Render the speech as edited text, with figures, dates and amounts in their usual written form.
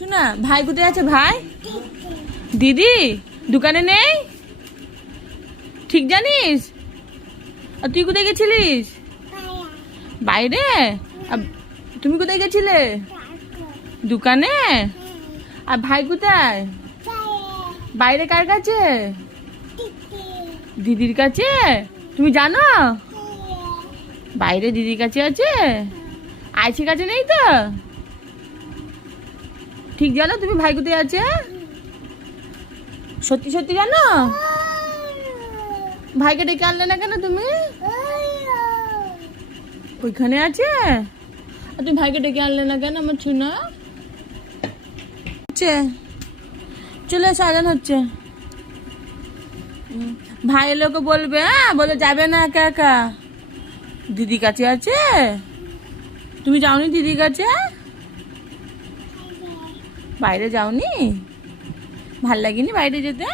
শোনা, ভাই কোথায় আছে? ভাই দিদি দোকানে নেই, ঠিক জানিস? আর তুই কোথায় গেছিলিস? বাইরে। তুমি কোথায় গেছিলে? দোকানে। আর ভাই কোথায়? বাইরে। কার কাছে? দিদির কাছে। তুমি জানো বাইরে দিদির কাছে আছে? আইসির কাছে নেই তো? ঠিক জানো তুমি ভাই কোথায় আছে? সত্যি সত্যি জানো? ভাইকে ডেকে আনলে না কেন তুমি? ওইখানে আছে। আর তুমি ভাইকে ডেকে আনলে না কেন আমার চুনা? চলে এসো, আজান হচ্ছে। ভাই এলোকে বলবে, হ্যাঁ বলে যাবে না একা একা, দিদি কাছে আছে। তুমি যাওনি দিদির কাছে? বাইরে যাওনি? ভাল লাগেনি বাইরে যেতে?